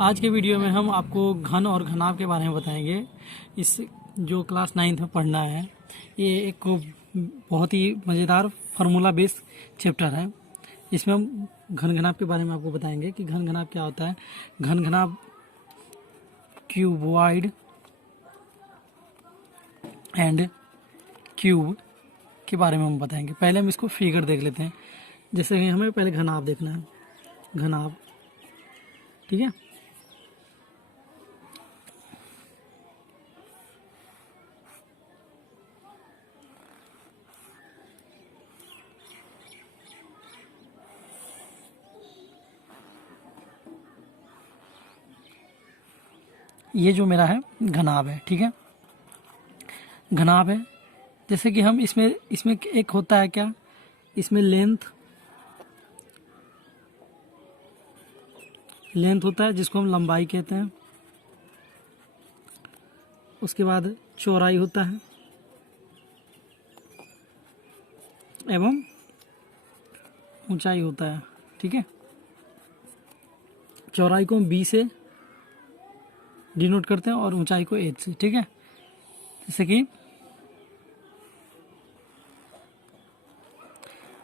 आज के वीडियो में हम आपको घन और घनाभ के बारे में बताएंगे। इस जो क्लास 9th में पढ़ना है, ये एक बहुत ही मज़ेदार फार्मूला बेस्ड चैप्टर है। इसमें हम घन घनाभ के बारे में आपको बताएंगे कि घन घनाभ क्या होता है। घन घनाभ क्यूबॉइड एंड क्यूब के बारे में हम बताएंगे। पहले हम इसको फिगर देख लेते हैं। जैसे कि हमें पहले घनाभ देखना है, घनाभ, ठीक है। ये जो मेरा है घनाभ है, ठीक है, घनाभ है। जैसे कि हम इसमें एक होता है क्या, इसमें लेंथ होता है जिसको हम लंबाई कहते हैं। उसके बाद चौड़ाई होता है एवं ऊंचाई होता है, ठीक है। चौड़ाई को हम b से डिनोट करते हैं और ऊंचाई को h से, ठीक है। जैसे कि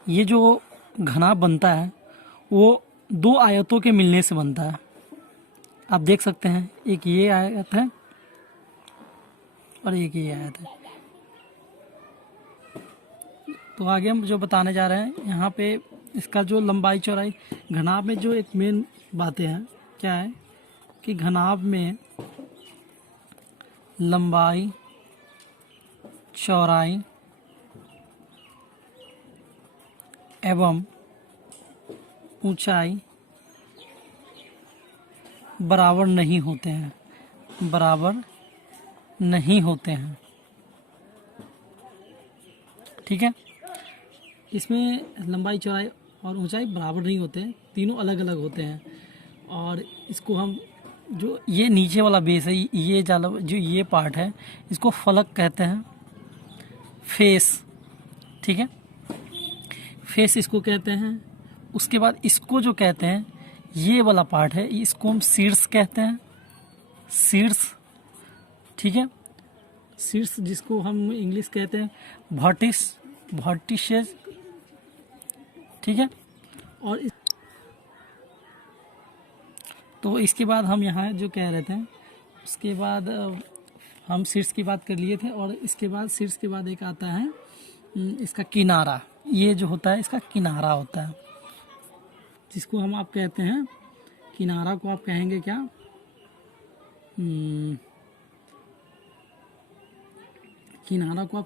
ये जो घनाभ बनता है वो दो आयतों के मिलने से बनता है। आप देख सकते हैं, एक ये आयत है और एक ये आयत है। तो आगे हम जो बताने जा रहे हैं यहाँ पे, इसका जो लंबाई चौड़ाई, घनाभ में जो एक मेन बातें हैं क्या है कि घनाभ में लंबाई चौड़ाई एवं ऊंचाई बराबर नहीं होते हैं, बराबर नहीं होते हैं, ठीक है। इसमें लंबाई चौड़ाई और ऊंचाई बराबर नहीं होते हैं, तीनों अलग अलग होते हैं। और इसको हम, जो ये नीचे वाला बेस है, ये जो ये पार्ट है, इसको फलक कहते हैं, फेस, ठीक है, फेस इसको कहते हैं। उसके बाद इसको जो कहते हैं, ये वाला पार्ट है, इसको हम शीर्ष कहते हैं, शीर्ष, ठीक है। शीर्ष जिसको हम इंग्लिश कहते हैं वर्टिसेस, ठीक है। और तो इसके बाद हम यहाँ जो कह रहे थे, उसके बाद हम शीर्ष की बात कर लिए थे। और इसके बाद शीर्ष के बाद एक आता है इसका किनारा। ये जो होता है इसका किनारा होता है, जिसको हम आप कहते हैं, किनारा को आप कहेंगे क्या, किनारा को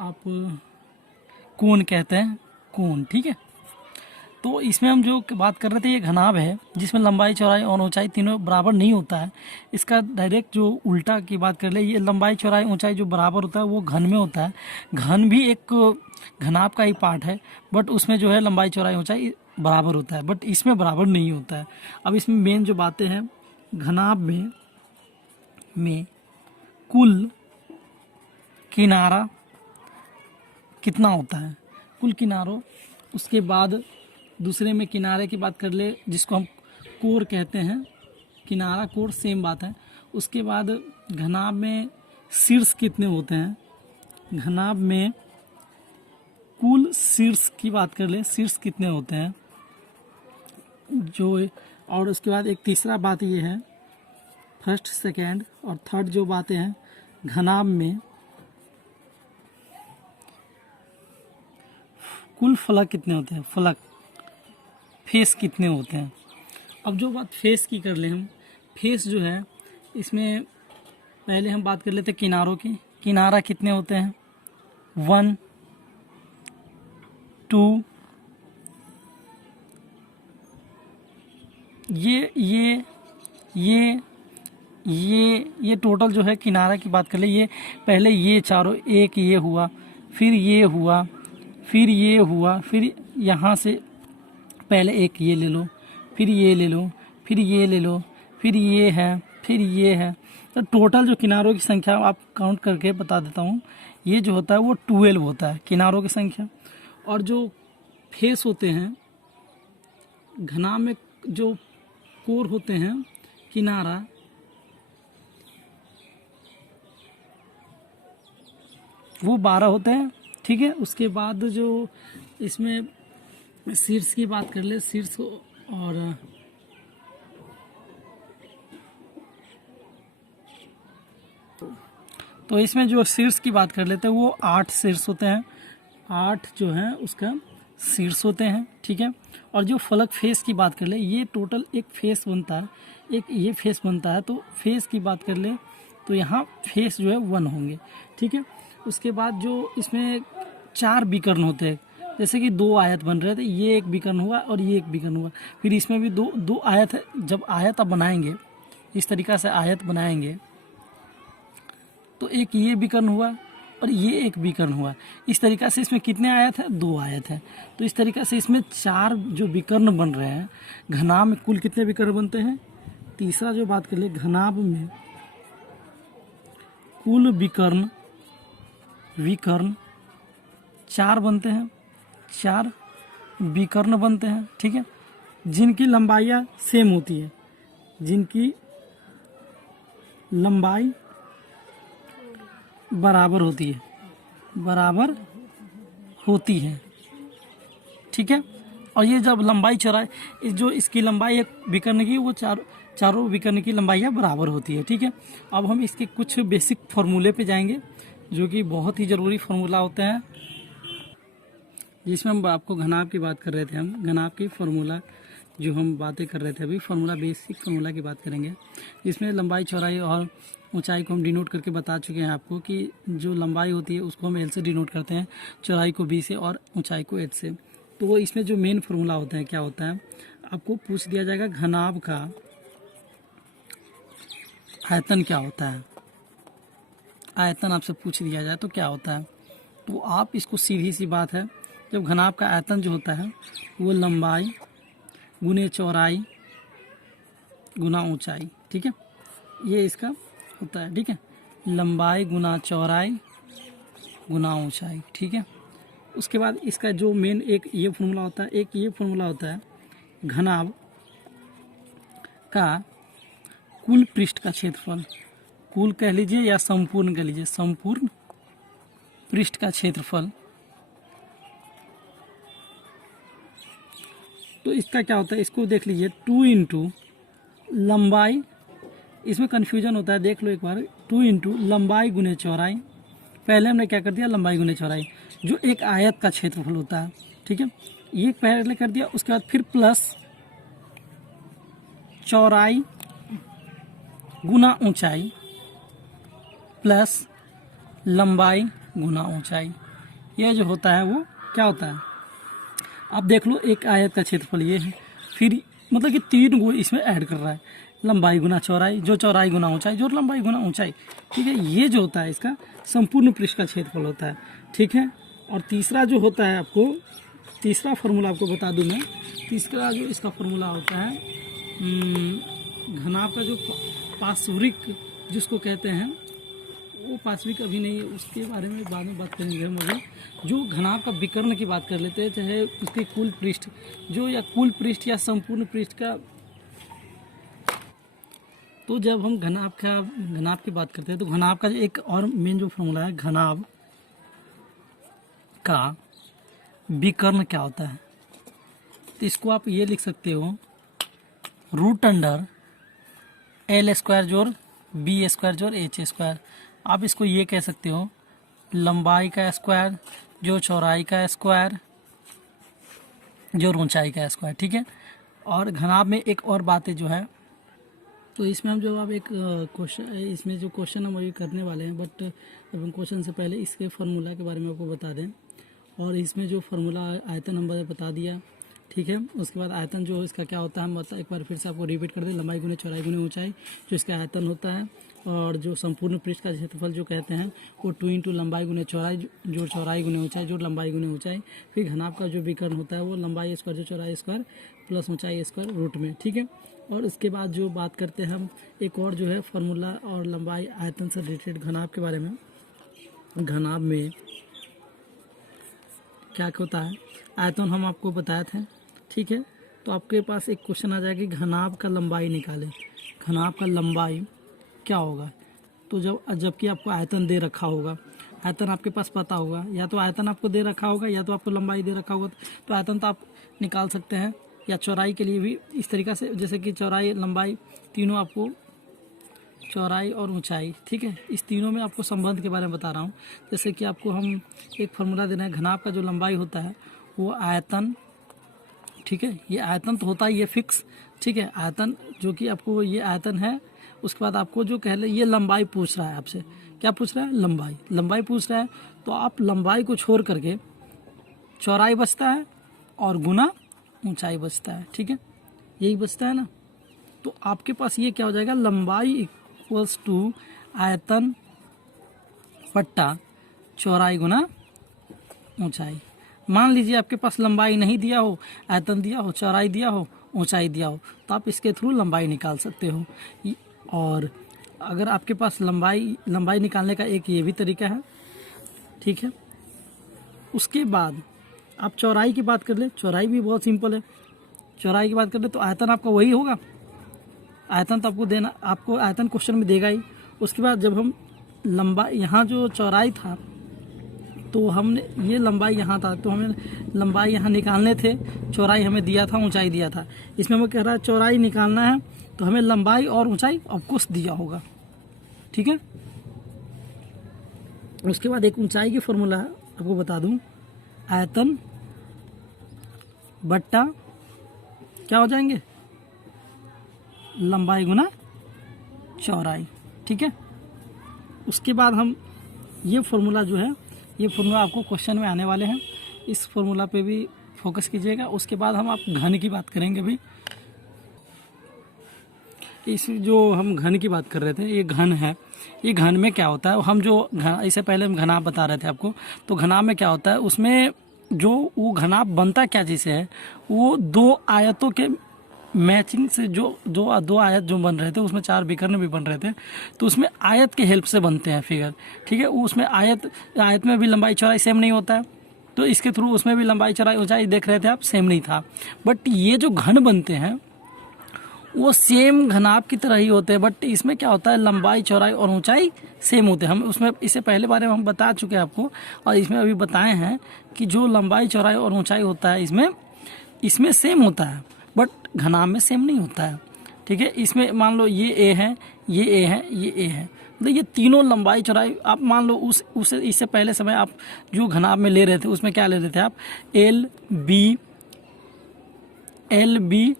आप कोण कहते हैं, कोण, ठीक है। तो इसमें हम जो बात कर रहे थे, ये घनाभ है जिसमें लंबाई चौड़ाई और ऊंचाई तीनों बराबर नहीं होता है। इसका डायरेक्ट जो उल्टा की बात कर ले, ये लंबाई चौड़ाई ऊंचाई जो बराबर होता है वो घन में होता है। घन भी एक घनाभ का ही पार्ट है, बट उसमें जो है लंबाई चौड़ाई ऊंचाई बराबर होता है, बट इसमें बराबर नहीं होता है। अब इसमें मेन जो बातें हैं, घनाभ में कुल किनारा कितना होता है, कुल किनारों। उसके बाद दूसरे में किनारे की बात कर ले, जिसको हम कोर कहते हैं, किनारा कोर सेम बात है। उसके बाद घनाभ में शीर्ष कितने होते हैं, घनाभ में कुल शीर्ष की बात कर ले, शीर्ष कितने होते हैं जो। और उसके बाद एक तीसरा बात ये है, फर्स्ट सेकेंड और थर्ड जो बातें हैं, घनाभ में कुल फलक कितने होते हैं, फलक, फेस कितने होते हैं। अब जो बात फेस की कर ले हम, फेस जो है इसमें पहले हम बात कर लेते हैं किनारों की। किनारा कितने होते हैं, 1 2, ये टोटल जो है किनारा की बात कर ले, ये पहले ये चारों, एक ये हुआ, फिर ये हुआ, फिर ये हुआ, फिर यहाँ से पहले एक ये ले लो, फिर ये ले लो, फिर ये ले लो, फिर ये है, फिर ये है। तो टोटल जो किनारों की संख्या आप काउंट करके बता देता हूँ, ये जो होता है वो 12 होता है किनारों की संख्या। और जो फेस होते हैं घनाभ में, जो कोर होते हैं, किनारा, वो 12 होते हैं, ठीक है। उसके बाद जो इसमें शीर्ष की बात कर ले, शीर्ष और तो इसमें जो शीर्ष की बात कर लेते हैं वो 8 शीर्ष होते हैं, 8 जो है उसका शीर्ष होते हैं, ठीक है। और जो फलक फेस की बात कर ले, ये टोटल एक फेस बनता है, एक ये फेस बनता है, तो फेस की बात कर ले तो यहाँ फेस जो है 1 होंगे, ठीक है। उसके बाद जो इसमें 4 विकर्ण होते हैं, जैसे कि 2 आयत बन रहे थे, ये एक विकर्ण हुआ और ये एक विकर्ण हुआ, फिर इसमें भी दो आयत है। जब आयत आप बनाएंगे इस तरीक़ा से आयत बनाएंगे तो एक ये विकर्ण हुआ और ये एक विकर्ण हुआ। इस तरीक़ा से इसमें कितने आयत है? 2 आयत है। तो इस तरीक़ा से इसमें 4 जो विकर्ण बन रहे हैं। घनाभ में कुल कितने विकर्ण बनते हैं? तीसरा जो बात कर ले, घनाभ में कुल विकर्ण 4 बनते हैं, 4 विकर्ण बनते हैं, ठीक है, जिनकी लंबाइयाँ सेम होती है, जिनकी लंबाई बराबर होती है, ठीक है। और ये जब लंबाई चौड़ाई, जो इसकी लंबाई एक विकर्ण की, वो चारों विकर्ण की लंबाइयाँ बराबर होती है, ठीक है। अब हम इसके कुछ बेसिक फार्मूले पे जाएंगे, जो कि बहुत ही ज़रूरी फार्मूला होते हैं, जिसमें हम आपको घनाभ की बात कर रहे थे। हम घनाभ की फार्मूला जो हम बातें कर रहे थे अभी, फार्मूला बेसिक फार्मूला की बात करेंगे। इसमें लंबाई, चौड़ाई और ऊंचाई को हम डिनोट करके बता चुके हैं आपको कि जो लंबाई होती है उसको हम एल से डिनोट करते हैं, चौड़ाई को बी से और ऊंचाई को एच से। तो वो इसमें जो मेन फार्मूला होता है क्या होता है, आपको पूछ दिया जाएगा घनाभ का आयतन क्या होता है। आयतन आपसे पूछ दिया जाए तो क्या होता है, तो आप इसको सीधी सी बात है, जब घनाभ का आयतन जो होता है वो लंबाई गुने चौड़ाई गुना ऊंचाई, ठीक है, ये इसका होता है, ठीक है। लंबाई गुना चौड़ाई गुना ऊंचाई, ठीक है। उसके बाद इसका जो मेन एक ये फॉर्मूला होता है, एक ये फॉर्मूला होता है घनाभ का कुल पृष्ठ का क्षेत्रफल, कुल कह लीजिए या संपूर्ण कह लीजिए, संपूर्ण पृष्ठ का क्षेत्रफल। तो इसका क्या होता है, इसको देख लीजिए, 2 इंटू लंबाई, इसमें कन्फ्यूजन होता है, देख लो एक बार, 2 इंटू लंबाई गुने चौड़ाई। पहले हमने क्या कर दिया, लंबाई गुने चौड़ाई, जो एक आयत का क्षेत्रफल होता है, ठीक है, ये पहले कर दिया। उसके बाद फिर प्लस चौड़ाई गुना ऊंचाई प्लस लंबाई गुना ऊंचाई, ये जो होता है वो क्या होता है, आप देख लो, एक आयत का क्षेत्रफल ये है, फिर मतलब कि 3 गो इसमें ऐड कर रहा है, लंबाई गुना चौड़ाई, जो चौड़ाई गुना ऊंचाई, जो लंबाई गुना ऊंचाई, ठीक है। ये जो होता है इसका संपूर्ण पृष्ठ का क्षेत्रफल होता है, ठीक है। और तीसरा जो होता है, आपको तीसरा फार्मूला आपको बता दूं मैं, तीसरा जो इसका फार्मूला होता है घनाभ का जो पार्श्विक जिसको कहते हैं, वो पार्श्विक अभी नहीं, उसके बारे में बाद में बात करेंगे हम। अभी जो घनाभ का विकर्ण की बात कर लेते हैं, चाहे उसके कुल पृष्ठ जो, या कुल पृष्ठ या संपूर्ण पृष्ठ का। तो जब हम घनाभ की बात करते हैं, तो घनाभ का एक और मेन जो फॉर्मूला है, घनाभ का विकर्ण क्या होता है, तो इसको आप ये लिख सकते हो, रूट अंडर एल स्क्वायर जोड़ बी स्क्वायर जोड़ एच स्क्वायर। आप इसको ये कह सकते हो, लंबाई का स्क्वायर जो चौड़ाई का स्क्वायर जो ऊंचाई का स्क्वायर, ठीक है। और घनाभ में एक और बातें जो है, तो इसमें हम जो अब एक क्वेश्चन, इसमें जो क्वेश्चन हम अभी करने वाले हैं, बट अब हम क्वेश्चन से पहले इसके फार्मूला के बारे में आपको बता दें। और इसमें जो फार्मूला आयतन नंबर बता दिया, ठीक है। उसके बाद आयतन जो इसका क्या होता है, हम एक बार फिर से आपको रिपीट कर दें, लंबाई गुने चौड़ाई गुने ऊंचाई जो इसका आयतन होता है। और जो संपूर्ण पृष्ठ का क्षेत्रफल जो कहते हैं वो 2 इंटू लंबाई गुने चौड़ाई जो चौड़ाई गुने ऊंचाई जो लंबाई गुने ऊंचाई। फिर घनाभ का जो विकर्ण होता है वो लंबाई स्क्वायर जो चौड़ाई स्क्वायर प्लस ऊंचाई स्क्वायर रूट में, ठीक है। और उसके बाद जो बात करते हैं हम एक और जो है फार्मूला और लंबाई आयतन से रिलेटेड घनाभ के बारे में। घनाभ में क्या होता है, आयतन हम आपको बताए थे, ठीक है। तो आपके पास एक क्वेश्चन आ जाएगा कि घनाभ का लंबाई निकालें। घनाभ का लंबाई क्या होगा? तो जबकि आपको आयतन दे रखा होगा, आयतन आपके पास पता होगा, या तो आयतन आपको दे रखा होगा या तो आपको लंबाई दे रखा होगा, तो आयतन तो आप निकाल सकते हैं। या चौड़ाई के लिए भी इस तरीक़ा से, जैसे कि चौड़ाई लंबाई तीनों आपको, चौड़ाई और ऊंचाई, ठीक है, इस तीनों में आपको संबंध के बारे में बता रहा हूँ। जैसे कि आपको हम एक फार्मूला दे रहे हैं, घनाभ का जो लंबाई होता है वो आयतन, ठीक है, ये आयतन तो होता है ये फिक्स, ठीक है, आयतन जो कि आपको ये आयतन है। उसके बाद आपको जो कह ले ये लंबाई पूछ रहा है आपसे, क्या पूछ रहा है? लंबाई, लंबाई पूछ रहा है। तो आप लंबाई को छोड़ करके चौड़ाई बचता है और गुना ऊंचाई बचता है, ठीक है, यही बचता है ना। तो आपके पास ये क्या हो जाएगा? लंबाई इक्वल्स टू आयतन बट्टा चौड़ाई गुना ऊंचाई। मान लीजिए आपके पास लंबाई नहीं दिया हो, आयतन दिया हो, चौड़ाई दिया हो, ऊंचाई दिया हो, तो आप इसके थ्रू लंबाई निकाल सकते हो। और अगर आपके पास लंबाई निकालने का एक ये भी तरीका है, ठीक है। उसके बाद आप चौड़ाई की बात कर ले, चौड़ाई भी बहुत सिंपल है। चौड़ाई की बात कर ले तो आयतन आपका वही होगा, आयतन तो आपको देना, आपको आयतन क्वेश्चन में देगा ही। उसके बाद जब हम लंबाई, यहाँ जो चौड़ाई था तो हमने ये लंबाई यहाँ था तो हमें लंबाई यहाँ निकालने थे, चौड़ाई हमें दिया था, ऊंचाई दिया था। इसमें हमें कह रहा है चौड़ाई निकालना है तो हमें लंबाई और ऊंचाई ऑफकोर्स दिया होगा, ठीक है। उसके बाद एक ऊंचाई की फॉर्मूला है, आपको बता दूं, आयतन बट्टा क्या हो जाएंगे? लंबाई गुना चौड़ाई, ठीक है। उसके बाद हम ये फॉर्मूला जो है, ये फॉर्मूला आपको क्वेश्चन में आने वाले हैं, इस फॉर्मूला पे भी फोकस कीजिएगा। उसके बाद हम आप घन की बात करेंगे भी। इस जो हम घन की बात कर रहे थे, ये घन है। ये घन में क्या होता है, हम जो इससे पहले हम घनाभ बता रहे थे आपको, तो घनाभ में क्या होता है, उसमें जो वो घनाभ बनता क्या चीज़ से है, वो दो आयतों के मैचिंग से जो दो आयत जो बन रहे थे, उसमें चार विकर्ण भी बन रहे थे, तो उसमें आयत के हेल्प से बनते हैं फिगर, ठीक है। उसमें आयत में भी लंबाई चौड़ाई सेम नहीं होता है, तो इसके थ्रू उसमें भी लंबाई चौड़ाई ऊंचाई देख रहे थे आप, सेम नहीं था। बट ये जो घन बनते हैं वो सेम घनाभ की तरह ही होते हैं, बट इसमें क्या होता है, लंबाई चौड़ाई और ऊंचाई सेम होते हैं। हम उसमें इससे पहले बारे में हम बता चुके हैं आपको, और इसमें अभी बताए हैं कि जो लंबाई चौड़ाई और ऊंचाई होता है इसमें सेम होता है, बट घनाभ में सेम नहीं होता है, ठीक है। इसमें मान लो ये ए है, ये ए है, ये ए है, तो ये तीनों लंबाई चौड़ाई आप मान लो उस इससे पहले समय आप जो घनाभ में ले रहे थे उसमें क्या ले रहे थे आप, एल बी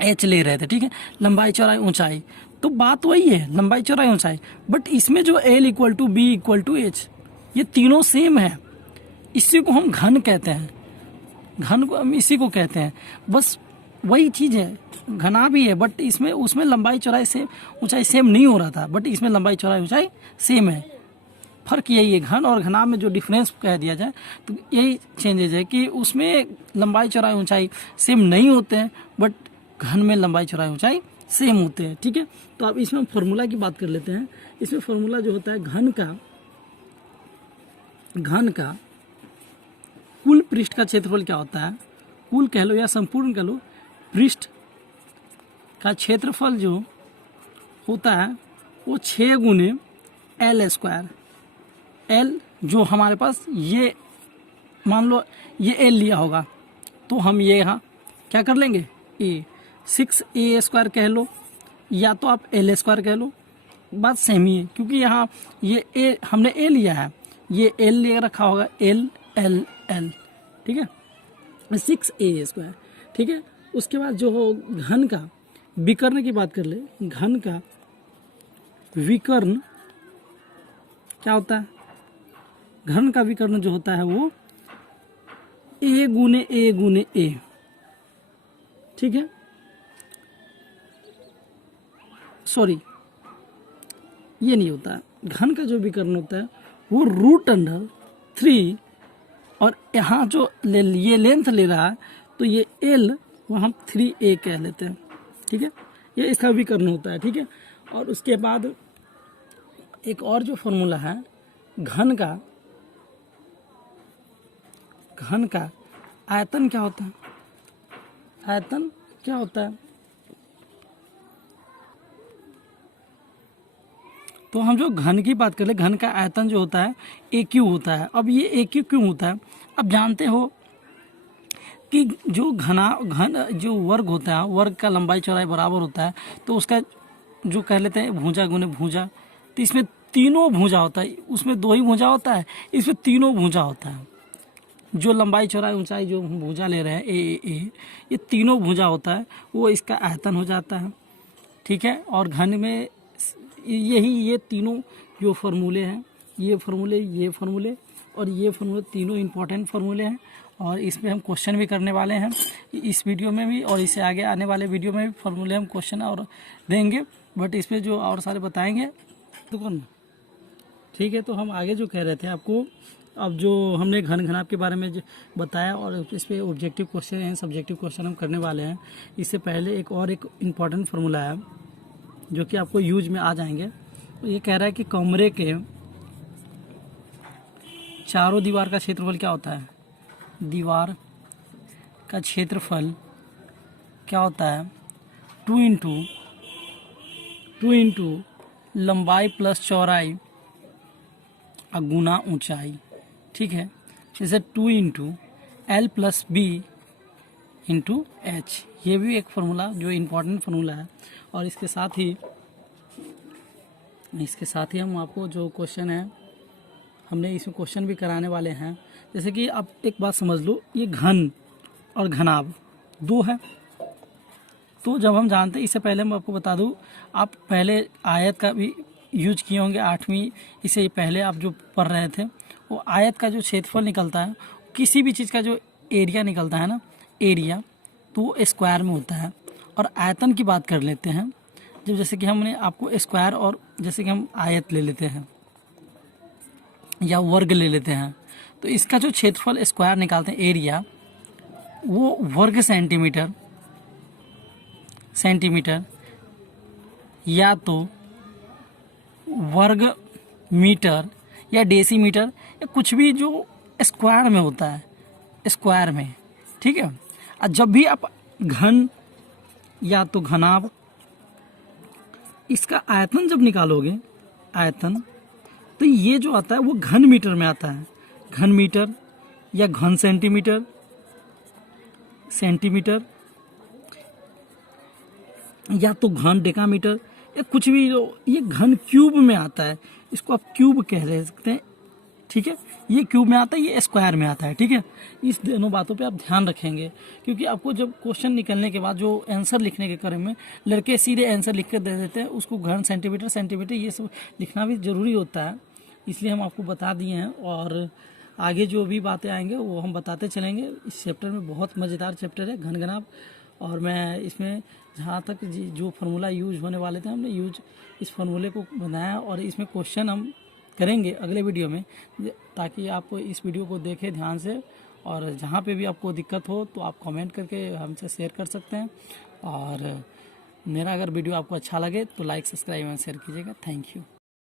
एच ले रहे थे, ठीक है, लंबाई चौड़ाई ऊंचाई। तो बात वही है, लंबाई चौड़ाई ऊंचाई, बट इसमें जो L equal to B equal to H, ये तीनों सेम है। इसी को हम घन कहते हैं, घन को हम इसी को कहते हैं। बस वही चीज़ है, घना भी है, बट इसमें उसमें लंबाई चौड़ाई सेम ऊंचाई सेम नहीं हो रहा था, बट इसमें लंबाई चौड़ाई ऊंचाई सेम है। फर्क यही है, घन और घनाभ में जो डिफरेंस कह दिया जाए तो यही चेंजेज है कि उसमें लंबाई चौड़ाई ऊंचाई सेम नहीं होते हैं, बट घन में लंबाई चौड़ाई ऊंचाई सेम होते हैं, ठीक है। तो अब इसमें हम फॉर्मूला की बात कर लेते हैं। इसमें फॉर्मूला जो होता है घन का कुल पृष्ठ का क्षेत्रफल क्या होता है, कुल कह लो या संपूर्ण कह लो, पृष्ठ का क्षेत्रफल जो होता है वो 6 गुने एल स्क्वायर। एल जो हमारे पास, ये मान लो ये एल लिया होगा तो हम ये यहाँ क्या कर लेंगे, ए 6a स्क्वायर कह लो या तो आप एल स्क्वायर कह लो, बात सेम ही है, क्योंकि यहाँ ये ए हमने ए लिया है, ये एल ले रखा होगा, एल एल एल, ठीक है, 6a स्क्वायर, ठीक है। उसके बाद जो हो घन का विकर्ण की बात कर ले, घन का विकर्ण क्या होता है, घन का विकर्ण जो होता है वो ए गुने ए, ठीक है, सॉरी ये नहीं होता है। घन का जो विकर्ण होता है वो √3, और यहाँ जो ये लेंथ ले रहा है तो ये एल वो हम 3a कह लेते हैं, ठीक है, ये इसका विकर्ण होता है, ठीक है। और उसके बाद एक और जो फॉर्मूला है घन का आयतन क्या होता है, आयतन क्या होता है। तो हम जो घन की बात कर ले, घन का आयतन जो होता है AQ होता है। अब ये AQ क्यों होता है? अब जानते हो कि जो घन जो वर्ग होता है, वर्ग का लंबाई चौड़ाई बराबर होता है, तो उसका जो कह लेते हैं भुजा गुने भुजा, तो इसमें तीनों भुजा होता है, उसमें 2 ही भुजा होता है, इसमें तीनों भुजा होता है। जो लंबाई चौड़ाई ऊंचाई जो हम भुजा ले रहे हैं ए, ये तीनों भुजा होता है, वो इसका आयतन हो जाता है। ठीक है, और घन में ये तीनों जो फार्मूले हैं, ये फार्मूले और ये फार्मूले तीनों इम्पोर्टेंट फार्मूले हैं, और इसमें हम क्वेश्चन भी करने वाले हैं इस वीडियो में भी, और इससे आगे आने वाले वीडियो में भी फार्मूले हम क्वेश्चन और देंगे, बट इसमें जो और सारे बताएंगे तो कौन। ठीक है, तो हम आगे जो कह रहे थे आपको, अब जो हमने घन घनाभ के बारे में बताया, और इस पर ऑब्जेक्टिव क्वेश्चन हैं, सब्जेक्टिव क्वेश्चन हम करने वाले हैं। इससे पहले एक इम्पॉर्टेंट फार्मूला है जो कि आपको यूज में आ जाएंगे। तो ये कह रहा है कि कमरे के चारों दीवार का क्षेत्रफल क्या होता है। दीवार का क्षेत्रफल क्या होता है, 2 इंटू लंबाई प्लस चौड़ाई गुना ऊंचाई। ठीक है, जैसे 2 into L plus B into H, ये भी एक फार्मूला जो इम्पोर्टेंट फार्मूला है। और इसके साथ ही हम आपको जो क्वेश्चन है, हमने इसमें क्वेश्चन भी कराने वाले हैं। जैसे कि आप एक बात समझ लो, ये घन और घनाभ 2 है। तो जब हम जानते हैं, इससे पहले मैं आपको बता दूं, आप पहले आयत का भी यूज किए होंगे 8वीं, इससे पहले आप जो पढ़ रहे थे, वो आयत का जो क्षेत्रफल निकलता है, किसी भी चीज़ का जो एरिया निकलता है ना, एरिया, तो वो स्क्वायर में होता है। और आयतन की बात कर लेते हैं, जब जैसे कि हमने आपको स्क्वायर, और जैसे कि हम आयत ले लेते हैं या वर्ग ले लेते हैं, तो इसका जो क्षेत्रफल स्क्वायर निकालते हैं, एरिया, वो वर्ग सेंटीमीटर या तो वर्ग मीटर या डेसीमीटर, या कुछ भी जो स्क्वायर में होता है, स्क्वायर में। ठीक है, और जब भी आप घन या तो घनाभ, इसका आयतन जब निकालोगे, आयतन, तो ये जो आता है वो घन मीटर में आता है। घन मीटर या घन सेंटीमीटर या तो घन डेकामीटर, या कुछ भी जो ये घन क्यूब में आता है, इसको आप क्यूब कह सकते हैं। ठीक है, ये क्यूब में आता है, ये स्क्वायर में आता है। ठीक है, इस दोनों बातों पे आप ध्यान रखेंगे, क्योंकि आपको जब क्वेश्चन निकलने के बाद जो आंसर लिखने के क्रम में लड़के सीधे आंसर लिख कर दे देते हैं, उसको घन सेंटीमीटर ये सब लिखना भी ज़रूरी होता है, इसलिए हम आपको बता दिए हैं। और आगे जो भी बातें आएंगे वो हम बताते चलेंगे। इस चैप्टर में बहुत मज़ेदार चैप्टर है घन घनाभ, और मैं इसमें जहाँ तक जो फार्मूला यूज होने वाले थे, हमने इस फार्मूले को बनाया, और इसमें क्वेश्चन हम करेंगे अगले वीडियो में, ताकि आप इस वीडियो को देखें ध्यान से, और जहाँ पे भी आपको दिक्कत हो तो आप कमेंट करके हमसे शेयर कर सकते हैं। और मेरा अगर वीडियो आपको अच्छा लगे तो लाइक, सब्सक्राइब एंड शेयर कीजिएगा। Thank you.